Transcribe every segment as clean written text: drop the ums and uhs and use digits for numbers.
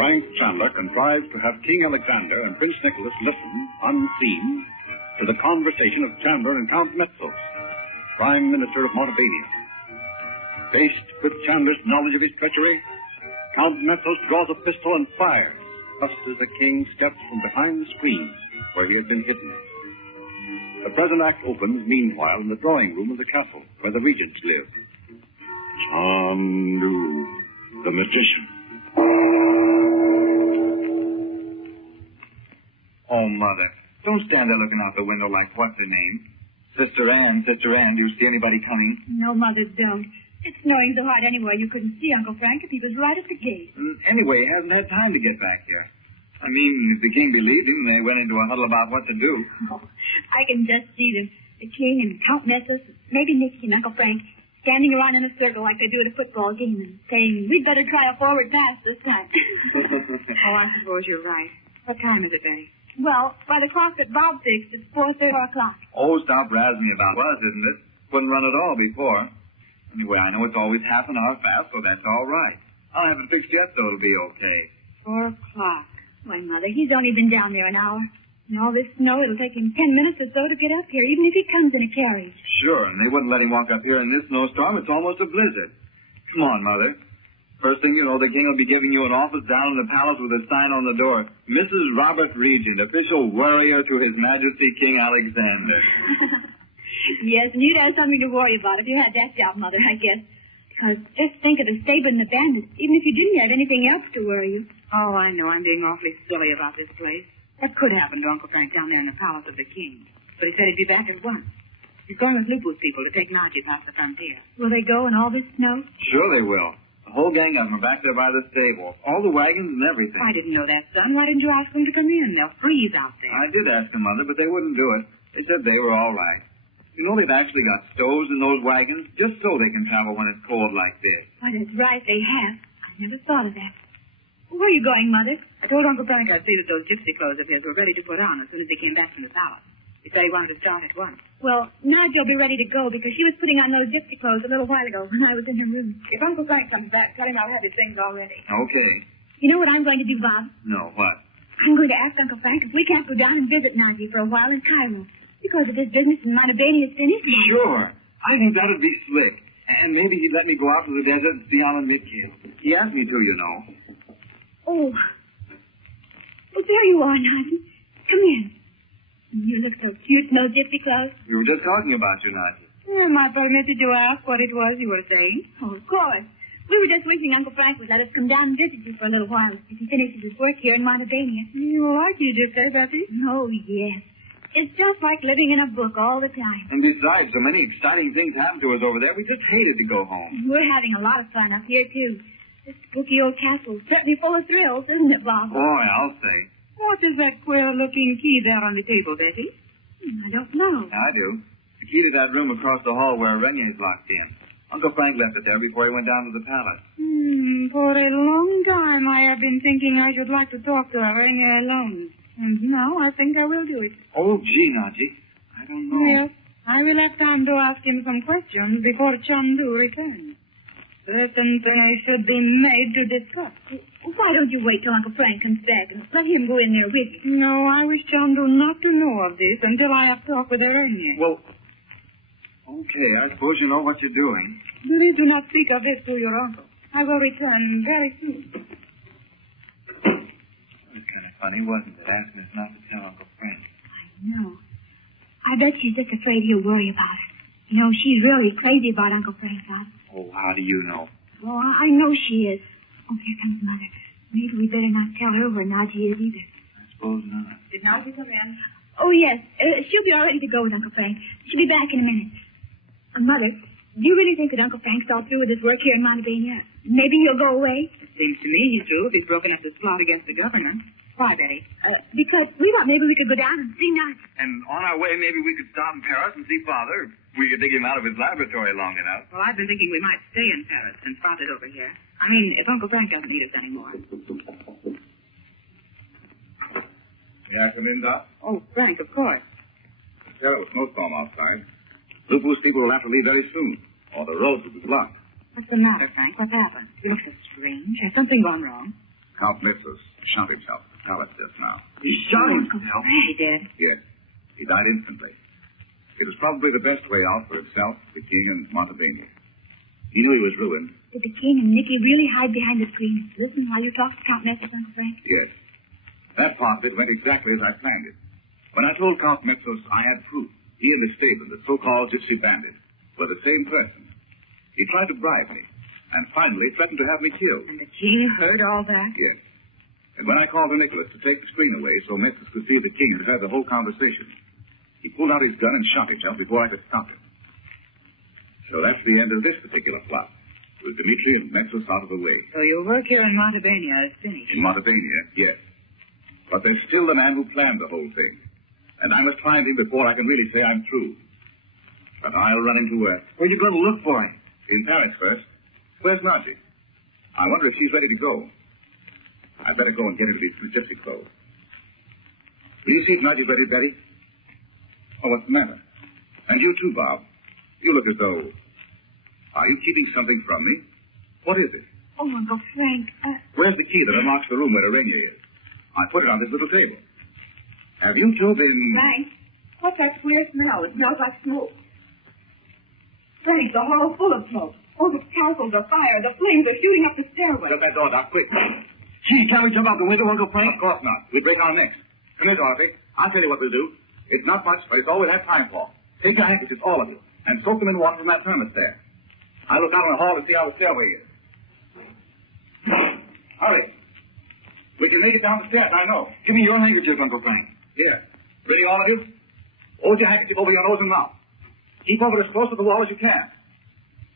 Frank Chandler contrived to have King Alexander and Prince Nicholas listen, unseen, to the conversation of Chandler and Count Metzos, Prime Minister of Montebania. Faced with Chandler's knowledge of his treachery, Count Metzos draws a pistol and fires, just as the king steps from behind the screen where he had been hidden. The present act opens, meanwhile, in the drawing room of the castle where the regents live. Chandu the Magician. Oh, Mother, don't stand there looking out the window like what's her name. Sister Ann, do you see anybody coming? No, Mother, don't. It's snowing so hard anyway you couldn't see Uncle Frank if he was right at the gate. Anyway, he hasn't had time to get back here. I mean, if the king believed him, they went into a huddle about what to do. Oh, I can just see them. The king and Count Metzos, maybe Nicky and Uncle Frank, standing around in a circle like they do at a football game and saying, we'd better try a forward pass this time. Oh, I suppose you're right. What time is it, Betty? Well, by the clock that Bob fixed, it's 4:30 o'clock. Oh, stop razzing me about was, isn't it? Wouldn't run at all before. Anyway, I know it's always half an hour fast, so that's all right. I'll have it fixed yet, so it'll be okay. 4 o'clock. Why, Mother, he's only been down there an hour. And all this snow, it'll take him 10 minutes or so to get up here, even if he comes in a carriage. Sure, and they wouldn't let him walk up here in this snowstorm. It's almost a blizzard. Come on, Mother. First thing you know, the king will be giving you an office down in the palace with a sign on the door. Mrs. Robert Regent, official warrior to His Majesty King Alexander. Yes, and you'd have something to worry about if you had that job, Mother, I guess. Because just think of the stable and the bandits, even if you didn't have anything else to worry you. Oh, I know. I'm being awfully silly about this place. That could happen to Uncle Frank down there in the palace of the king. But he said he'd be back at once. He's going with Lupu's people to take Nadji past the frontier. Will they go in all this snow? Sure they will. The whole gang of them are back there by the stable. All the wagons and everything. I didn't know that, son. Why didn't you ask them to come in? They'll freeze out there. I did ask them, Mother, but they wouldn't do it. They said they were all right. You know, they've actually got stoves in those wagons just so they can travel when it's cold like this. Why, that's right, they have. I never thought of that. Where are you going, Mother? I told Uncle Frank I'd see that those gypsy clothes of his were ready to put on as soon as he came back from the palace. He said he wanted to start at once. Well, Nadji will be ready to go because she was putting on those gypsy clothes a little while ago when I was in her room. If Uncle Frank comes back, tell him I'll have his things all ready. Okay. You know what I'm going to do, Bob? No, what? I'm going to ask Uncle Frank if we can't go down and visit Nadji for a while in Cairo. Because of his business in Montebania is finished. Sure. I think that would be slick. And maybe he'd let me go out to the desert and see Alan Midkind. He asked me to, you know. Oh. Oh, there you are, Nadji. Come in. You look so cute in those gypsy clothes. We were just talking about you, Nadji. Am I permitted to ask what it was you were saying? Oh, of course. We were just wishing Uncle Frank would let us come down and visit you for a little while if he finishes his work here in Montebania. You like you just say, Betty? Oh, yes. It's just like living in a book all the time. And besides, so many exciting things happen to us over there, we just hated to go home. We're having a lot of fun up here, too. This spooky old castle is certainly full of thrills, isn't it, Bob? Boy, I'll say. What is that queer-looking key there on the table, Betty? I don't know. I do. The key to that room across the hall where Renier's locked in. Uncle Frank left it there before he went down to the palace. For a long time I have been thinking I should like to talk to Renier alone. And now I think I will do it. Oh, gee, Nadji. I don't know. Yes, I will have time to ask him some questions before Chandu returns. Certain things should be made to discuss. Why don't you wait till Uncle Frank comes back and let him go in there with you? No, I wish Chandu not to know of this until I have talked with Renier. Well, okay, I suppose you know what you're doing. Please do not speak of this to your uncle. I will return very soon. It was kind of funny, wasn't it, asking us not to tell Uncle Frank? I know. I bet she's just afraid he'll worry about it. You know, she's really crazy about Uncle Frank, Bob. Oh, how do you know? Oh, I know she is. Oh, here comes Mother. Maybe we better not tell her where Nadji is either. I suppose not. Did Nadji come in? Oh, yes. She'll be all ready to go with Uncle Frank. She'll be back in a minute. Mother, do you really think that Uncle Frank's all through with his work here in Montebania? Maybe he'll go away? It seems to me he's through if he's broken up this plot against the governor. Why, Betty? Because we thought maybe we could go down and see Nadji. And on our way, maybe we could stop in Paris and see Father. We could dig him out of his laboratory long enough. Well, I've been thinking we might stay in Paris since Father's over here. I mean, if Uncle Frank doesn't need us anymore. May I come in, Doc? Oh, Frank, of course. Terrible snowstorm outside. Lupu's people will have to leave very soon, or the roads will be blocked. What's the matter, Frank? What's happened? You look so strange. Has something gone wrong? Count Metzos shot himself at the palace just now. He shot himself? He did. Yes. He died instantly. It was probably the best way out for himself, the king, and Montebania. He knew he was ruined. Did the king and Nicky really hide behind the screen? Listen while you talk to Count Metzos, Uncle Frank? Yes. That part of it went exactly as I planned it. When I told Count Metzos I had proof, he and his stableman, the so-called gypsy bandit, were the same person. He tried to bribe me, and finally threatened to have me killed. And the king heard all that? Yes. And when I called to Nicholas to take the screen away so Metzos could see the king had heard the whole conversation, he pulled out his gun and shot himself before I could stop him. So that's the end of this particular plot, with Dmitri and Metzos out of the way. So your work here in Montebania is finished? In Montebania, yes. But there's still the man who planned the whole thing. And I must find him before I can really say I'm through. But I'll run into work. Where are you going to look for him? In Paris first. Where's Nadji? I wonder if she's ready to go. I'd better go and get her to be gypsy clothes. Will you see if Nadji's ready, Betty? Oh, what's the matter? And you too, Bob. You look as though... Are you keeping something from me? What is it? Oh, Uncle Frank, Where's the key that unlocks the room where the Rainier is? I put it on this little table. Have you two been... Frank, what's that queer smell? It smells like smoke. Frank, the hall full of smoke. Oh, the charcoal, the fire, the flames are shooting up the stairway. Shut that door, Doc, quick. Gee, can't we jump out the window, Uncle Frank? Of course not. We break our necks. Come here, Dorothy. I'll tell you what we'll do. It's not much, but it's all we have time for. Take your handkerchiefs, all of you, and soak them in water from that thermos there. I'll look out in the hall to see how the stairway is. Hurry. We can make it down the stairs, I know. Give me your handkerchief, Uncle Frank. Here. Ready, all of you? Hold your handkerchief over your nose and mouth. Keep over as close to the wall as you can.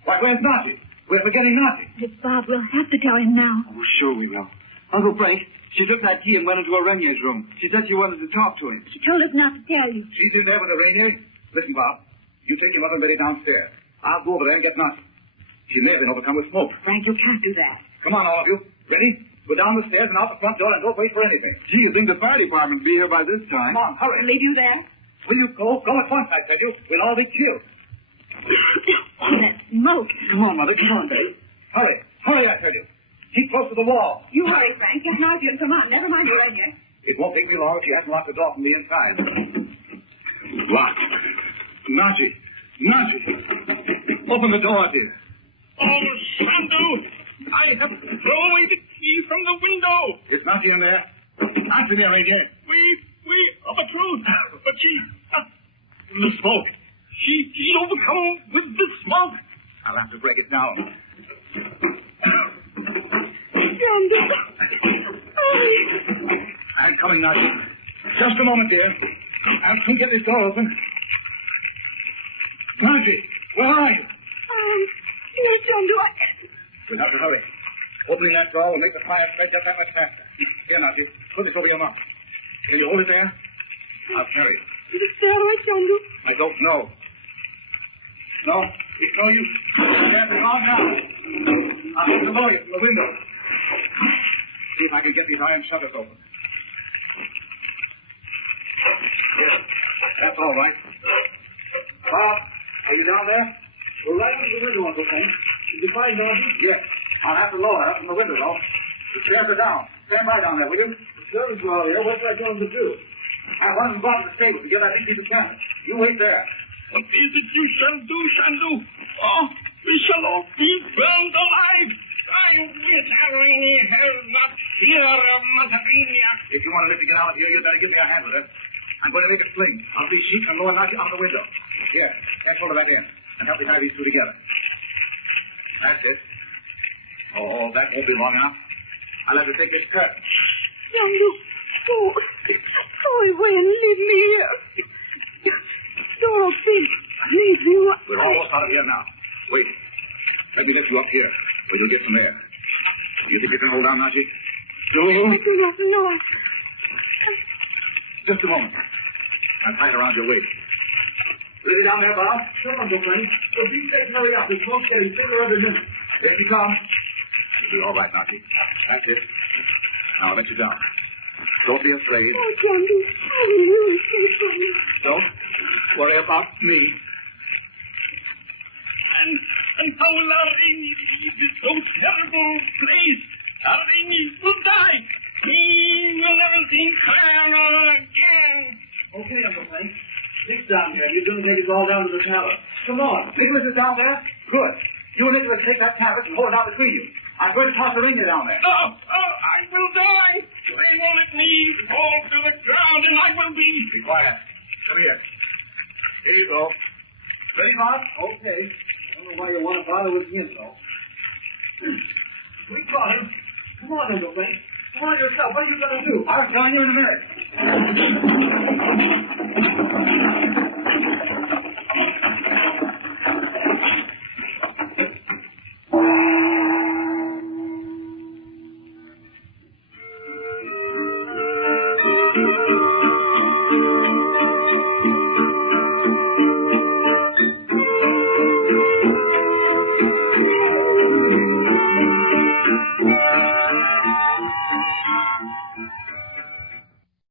Why, where's Nadji? We're forgetting Nadji. It's Bob. We'll have to tell him now. Oh, sure we will. Uncle Frank, she took that key and went into Renier's room. She said she wanted to talk to him. She told us not to tell you. She's in there with the Rainier. Listen, Bob. You take your mother and Betty downstairs. I'll go over there and get Nadji. She may have been overcome with smoke. Frank, you can't do that. Come on, all of you. Ready? Go down the stairs and out the front door and don't wait for anything. Gee, you think the fire department will be here by this time? Come on, hurry. Leave you there? Will you go? Go at once, I tell you. We'll all be killed. Oh, that smoke. Come on, Mother. Come on, Betty. Hurry. Hurry, I tell you. Keep close to the wall. You hurry, Frank. Get Nadji and come on. Never mind the Rainier. It won't take me long if she hasn't locked the door from the inside. Locked. Nadji. Nadji. Open the door, dear. Oh, Chandu! I have thrown away the key from the window. Is Nadji in there? Answer me, Rainier. We, of a truth. But she, the smoke. She's overcome with the smoke. I'll have to break it down. Chandu. I'm coming, Nadji. Just a moment, dear. I'll soon get this door open. Nadji, where are you? Yes, Chandu. We'll have to hurry. Opening that door will make the fire spread just that much faster. Here, Nadji. Put this over your mouth. Can you hold it there? I'll carry it. To the stairway, Chandu. I don't know. No, it's no use. Yes, come on now. I'll have to lower you from the window. See if I can get these iron shutters open. Yes, that's all right. Bob, are you down there? We're right under the window, Uncle Frank. Did you find Nadji? Yes. I'll have to lower her from the window, though. The chairs are down. Stand by down there, will you? The servants are all here. What's I going to do? I want them brought to the stable to get that piece of canvas. You wait there. What is it you shall do, Chandu? Oh, we shall all be burned alive. I wish I really had not fear of Montebania. If you want to live to get out of here, you'd better give me a hand with her. I'm going to make a sling. I'll see sheets and lower Nadji out the window. Here, let's hold her back in and help me tie these two together. That's it. Oh, that won't be long enough. I'll have to take this curtain. Chandu, go away and leave me here. Dorothy, leave me. We're almost out of here now. Wait. Let me lift you up here, where you'll get some air. You think you can hold down, Nadji? I do not know. Just a moment. I'll tie it around your waist. Ready down there, Bob? Sure, Uncle Frank. So be safe and hurry up. The smoke's getting thicker every minute. There you come. You'll be all right, Nadji. That's it. Now I'll let you down. Don't be afraid. Oh, Chandu, I really care for you. Don't worry about me. And how will our enemies leave this so terrible place? Hurry, he will die. He will never see Chandler again. Okay, Uncle Frank. Nick's down here. You're going to take us all down to the palace. Come on. Nicholas is down there? Good. You and Nicholas take that tablet and hold it out between you. I'm going to toss the reindeer down there. I will die. They will let me fall to the ground, and I will be... Be quiet. Come here. Here you go. Ready, Bob? Okay. I don't know why you want to bother with him, though. We got him. Come on, Uncle Frank. Come on yourself. What are you going to do? I'll tell you in a minute.